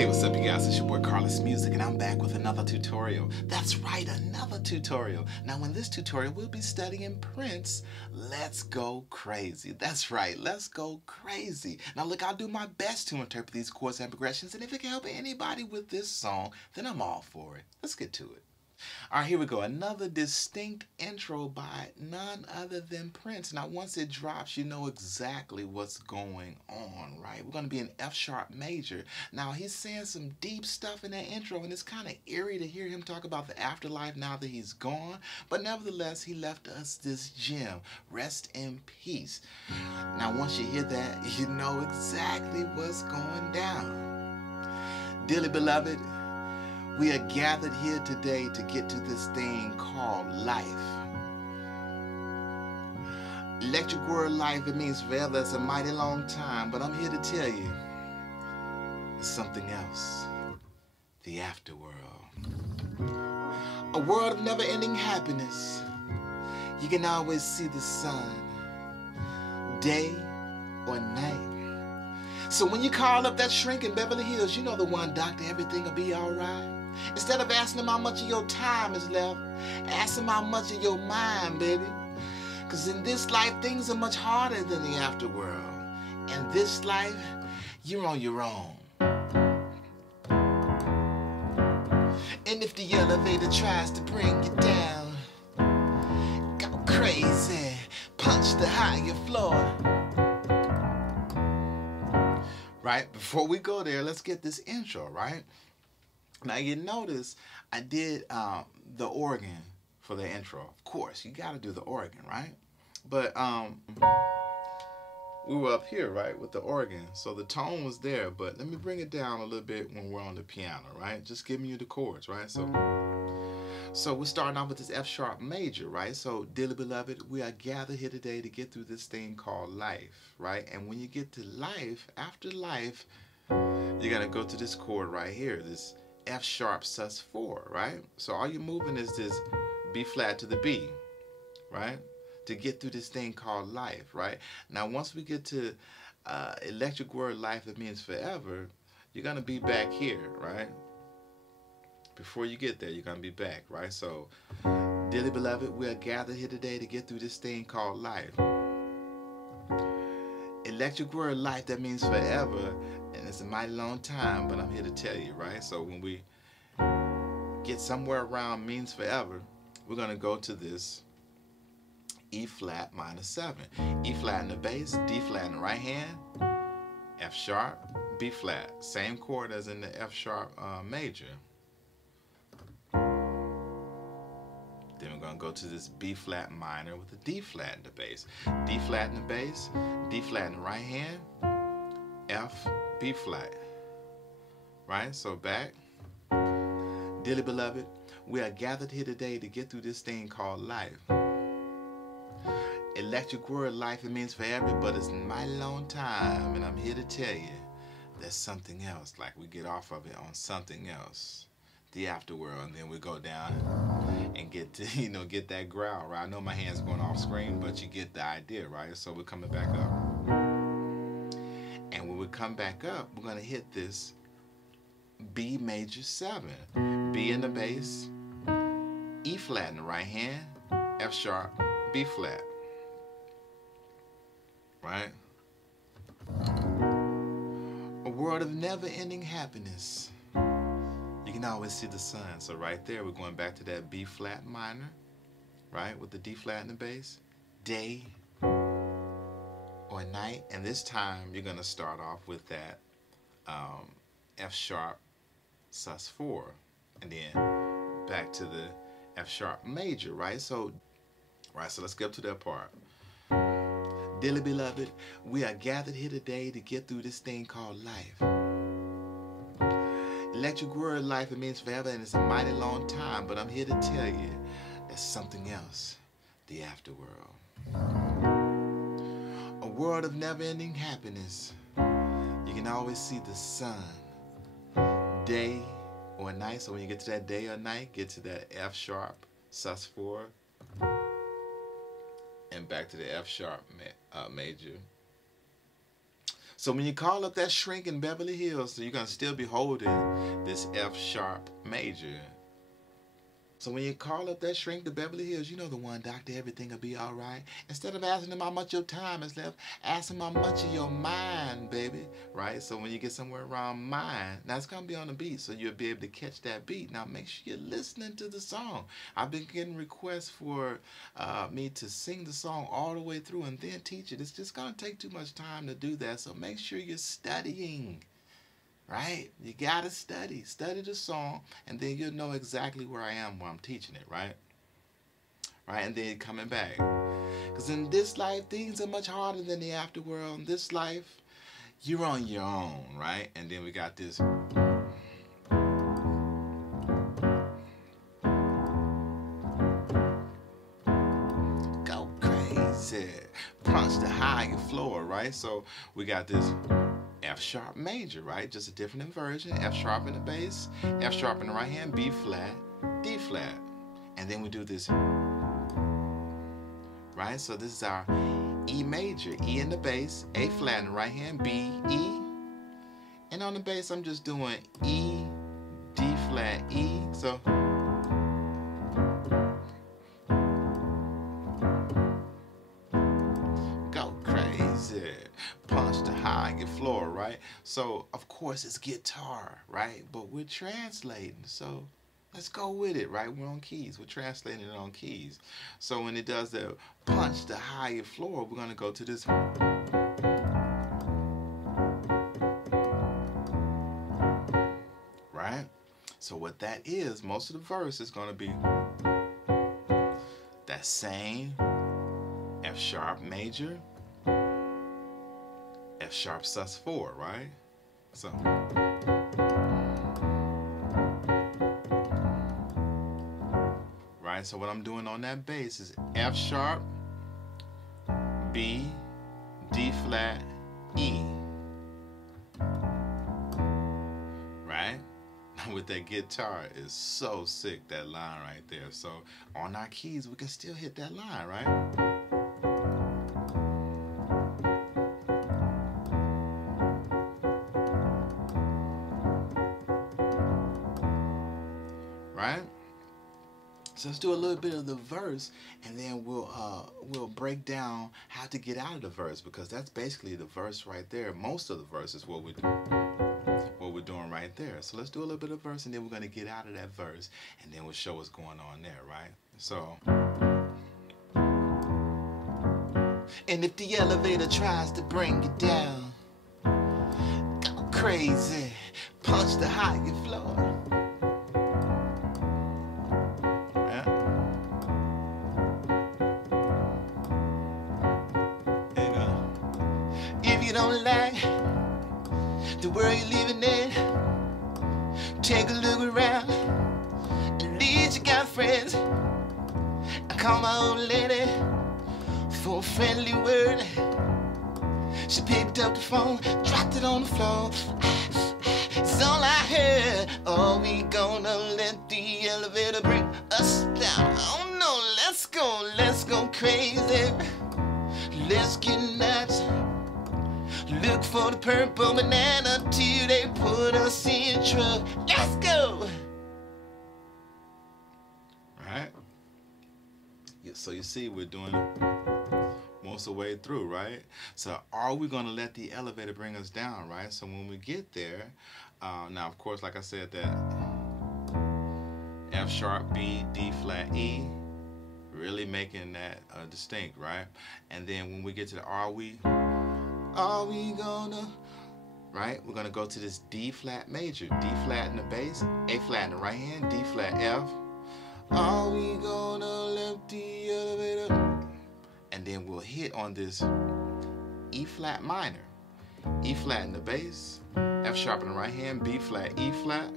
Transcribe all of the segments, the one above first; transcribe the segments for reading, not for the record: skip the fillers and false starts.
Hey, what's up, you guys? It's your boy Carlos Music, and I'm back with another tutorial. That's right, another tutorial. Now, in this tutorial, we'll be studying Prince, Let's Go Crazy. That's right, let's go crazy. Now, look, I'll do my best to interpret these chords and progressions, and if it can help anybody with this song, then I'm all for it. Let's get to it. All right, here we go. Another distinct intro by none other than Prince. Now, once it drops, you know exactly what's going on, right? We're going to be in F sharp major. Now, he's saying some deep stuff in that intro, and it's kind of eerie to hear him talk about the afterlife now that he's gone. But nevertheless, he left us this gem. Rest in peace. Now, once you hear that, you know exactly what's going down. Dearly beloved, we are gathered here today to get to this thing called life. Electric word life, it means forever. It's a mighty long time, but I'm here to tell you it's something else. The afterworld. A world of never-ending happiness. You can always see the sun, day or night. So when you call up that shrink in Beverly Hills, you know the one, doctor, everything will be all right. Instead of asking him how much of your time is left, ask him how much of your mind, baby. Because in this life, things are much harder than the afterworld. In this life, you're on your own. And if the elevator tries to bring you down, go crazy, punch the higher floor. Right, before we go there, let's get this intro, right? Now, you notice I did the organ for the intro. Of course, you got to do the organ, right? But we were up here, right, with the organ. So the tone was there, but let me bring it down a little bit when we're on the piano, right? Just giving you the chords, right? So we're starting off with this F sharp major, right? So, dearly beloved, we are gathered here today to get through this thing called life, right? And when you get to life, after life, you're going to go to this chord right here, this F sharp sus4, right? So all you're moving is this B flat to the B, right? To get through this thing called life, right? Now, once we get to electric word life, it means forever, you're going to be back here, right? Before you get there, you're going to be back, right? So, dearly beloved, we are gathered here today to get through this thing called life. Electric word life, that means forever, and it's a mighty long time, but I'm here to tell you, right? So when we get somewhere around means forever, we're going to go to this E flat minor 7. E flat in the bass, D flat in the right hand, F sharp, B flat. Same chord as in the F sharp major. Then we're going to go to this B flat minor with a D flat in the bass. D flat in the bass, D flat in the right hand, F, B flat. Right? So back. Dearly beloved, we are gathered here today to get through this thing called life. Electric word life, it means forever, but it's a mighty long time. And I'm here to tell you there's something else. Like we get off of it on something else. The afterworld, and then we go down and get to, get that growl, right? I know my hand's going off screen, but you get the idea, right? So we're coming back up. And when we come back up, we're going to hit this B major 7. B in the bass, E flat in the right hand, F sharp, B flat. Right? A world of never-ending happiness. You can always see the sun. So right there, we're going back to that B flat minor, right, with the D flat in the bass, day or night. And this time, you're going to start off with that F sharp sus4, and then back to the F sharp major, right? So let's get up to that part. Dearly beloved, we are gathered here today to get through this thing called life. Electric word life, it means forever, and it's a mighty long time, but I'm here to tell you there's something else, the afterworld. A world of never-ending happiness. You can always see the sun, day or night. So when you get to that day or night, get to that F sharp sus4, and back to the F sharp major. So when you call up that shrink in Beverly Hills, so you're going to still be holding this F sharp major. So when you call up that shrink to Beverly Hills, you know the one, doctor, everything will be all right. Instead of asking them how much your time is left, ask them how much of your mind, baby, right? So when you get somewhere around mind, now it's going to be on the beat, so you'll be able to catch that beat. Now make sure you're listening to the song. I've been getting requests for me to sing the song all the way through and then teach it. It's just going to take too much time to do that, so make sure you're studying. Right? You gotta study the song, and then you'll know exactly where I am when I'm teaching it, right? Right, and then coming back. Because in this life, things are much harder than the afterworld. In this life, you're on your own, right? And then we got this. Go crazy. Punch the higher floor, right? So we got this F sharp major, right? Just a different inversion. F sharp in the bass, F sharp in the right hand, B flat, D flat. And then we do this, right? So this is our E major, E in the bass, A flat in the right hand, B, E. And on the bass, I'm just doing E, D flat, E. So go crazy. Punch the higher floor, right? So of course it's guitar, right? But we're translating, so let's go with it, right? We're on keys. We're translating it on keys. So when it does the punch the higher floor, we're gonna go to this. Right? So what that is, most of the verse is gonna be that same F sharp major, F sharp sus4, right? So right, so what I'm doing on that bass is F sharp, B, D flat, E. Right? With that guitar is so sick, that line right there. So on our keys we can still hit that line, right? Right? So let's do a little bit of the verse, and then we'll break down how to get out of the verse, because that's basically the verse right there. Most of the verse is what we're doing right there. So let's do a little bit of verse, and then we're going to get out of that verse, and then we'll show what's going on there, right? So, and if the elevator tries to bring you down, go crazy, punch the higher floor. If you don't like the world you're living in, take a look around. At least you got friends. I call my old lady for a friendly word. She picked up the phone, dropped it on the floor. It's all I heard. Are we gonna let the elevator bring us down? Oh no, let's go crazy. Let's get nuts. Look for the purple banana till they put us in trouble. Let's go! Right? So you see, we're doing most of the way through, right? So are we going to let the elevator bring us down, right? So when we get there, now of course, like I said, that F sharp, B, D flat, E, really making that distinct, right? And then when we get to the are we gonna, right? We're gonna go to this D flat major, D flat in the bass, A flat in the right hand, D flat F. Are we gonna let the elevator? And then we'll hit on this E flat minor, E flat in the bass, F sharp in the right hand, B flat, E flat.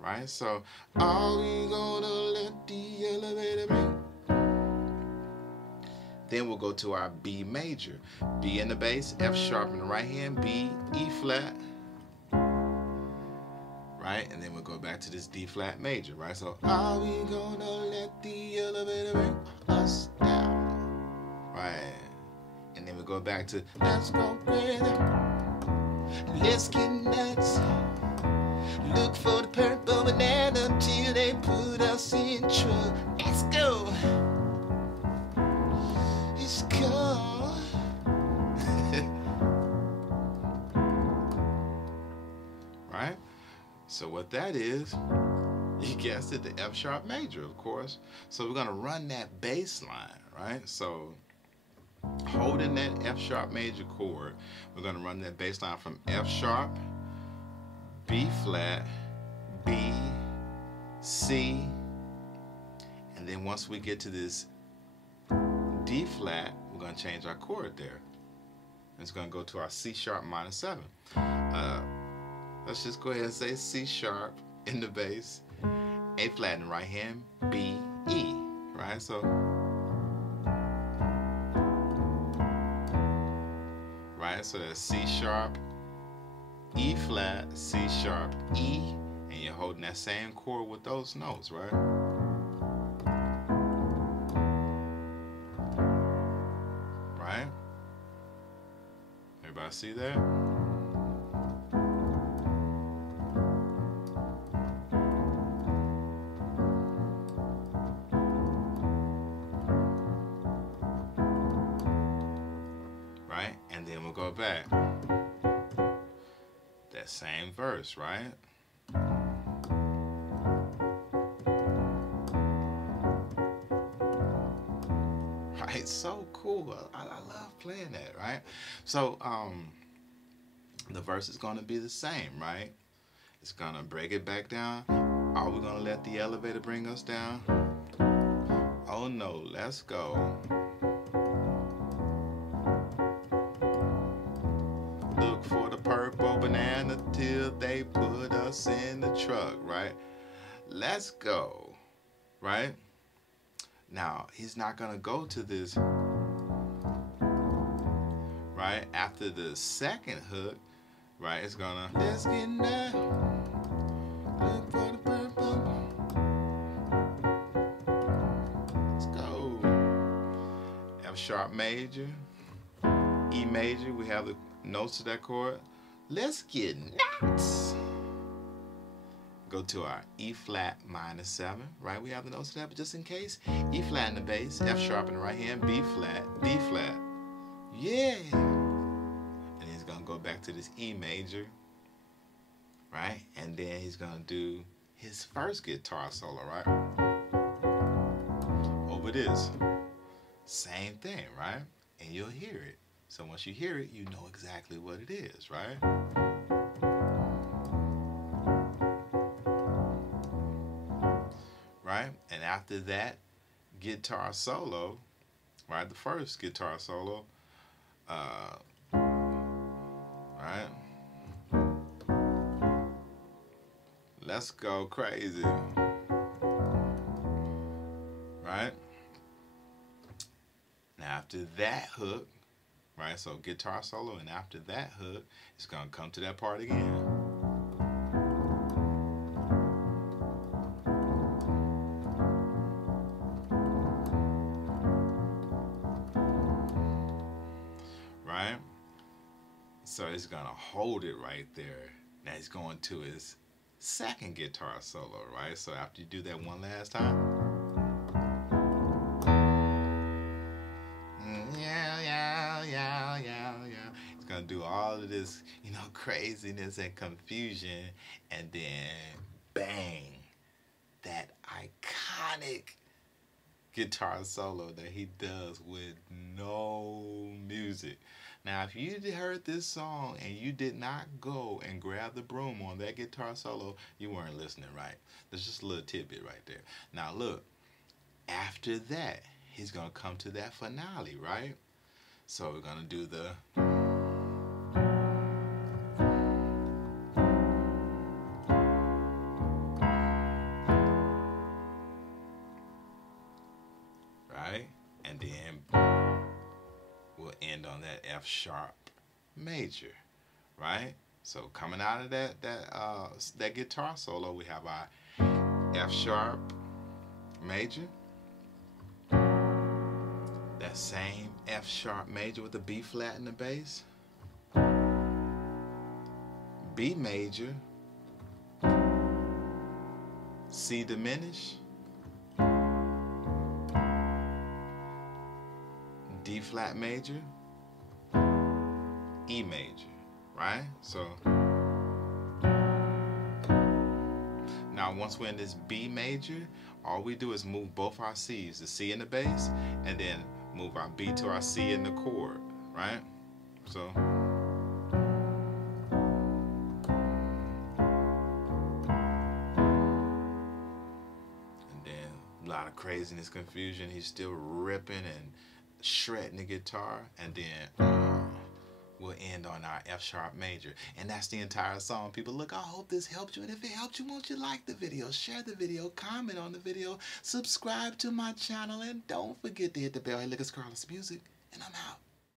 Right? So, are we gonna let the elevator bring? Then we'll go to our B major. B in the bass, F sharp in the right hand, B, E flat. Right? And then we'll go back to this D flat major, right? So, are we gonna let the elevator bring us down? Right? And then we go back to let's go crazy, let's get nuts. Look for the purple banana till they put us in trouble. Let's go. It's cold. Right? So what that is, you guessed it, the F sharp major, of course. So we're gonna run that bass line, right? So holding that F sharp major chord, we're gonna run that bass line from F sharp, B flat, B, C, and then once we get to this D flat, we're going to change our chord there. It's going to go to our C sharp minor 7. Let's just go ahead and say C sharp in the bass, A flat in the right hand, B, E, right? So, that's C sharp, E flat, C sharp, E, and you're holding that same chord with those notes, right? Right? Everybody see that? Right? And then we'll go back. That same verse, right? Right, so cool. I love playing that, right? So the verse is going to be the same, right? It's going to break it back down. Are we going to let the elevator bring us down? Oh no, let's go. Look for the purple banana till they put us in the truck, right? Let's go, right? Now, he's not going to go to this, right? After the second hook, right, it's going to, let's get down, look for the purple. Let's go. F sharp major, E major, we have the notes to that chord. Let's get nuts. Go to our E flat minor 7, right? We have the notes to that, but just in case, E flat in the bass, F sharp in the right hand, B flat, D flat. Yeah. And he's gonna go back to this E major, right? And then he's gonna do his first guitar solo, right? Over this. Same thing, right? And you'll hear it. So once you hear it, you know exactly what it is, right? Right? And after that guitar solo, right? The first guitar solo, right? Let's go crazy. Right? Now after that hook, right? So guitar solo, and after that hook, it's gonna come to that part again. Right? So it's gonna hold it right there. Now he's going to his second guitar solo, right? So after you do that one last time, he's gonna do all of this, craziness and confusion, and then bang, that iconic guitar solo that he does with no music. Now, if you heard this song and you did not go and grab the broom on that guitar solo, you weren't listening right. There's just a little tidbit right there. Now, look, after that, he's going to come to that finale, right? So we're going to do the... right? And then we'll end on that F sharp major, right? So coming out of that guitar solo, we have our F sharp major, that that same F sharp major with the B flat in the bass, B major, C diminished, D flat major, E major, right? So now once we're in this B major, all we do is move both our C's, the C in the bass, and then move our B to our C in the chord, right? So and then a lot of craziness, confusion. He's still ripping and shredding the guitar, and then we'll end on our F sharp major. And that's the entire song. People, look, I hope this helped you. And if it helped you, won't you like the video, share the video, comment on the video, subscribe to my channel, and don't forget to hit the bell. Hey, look, it's Carlos Music, and I'm out.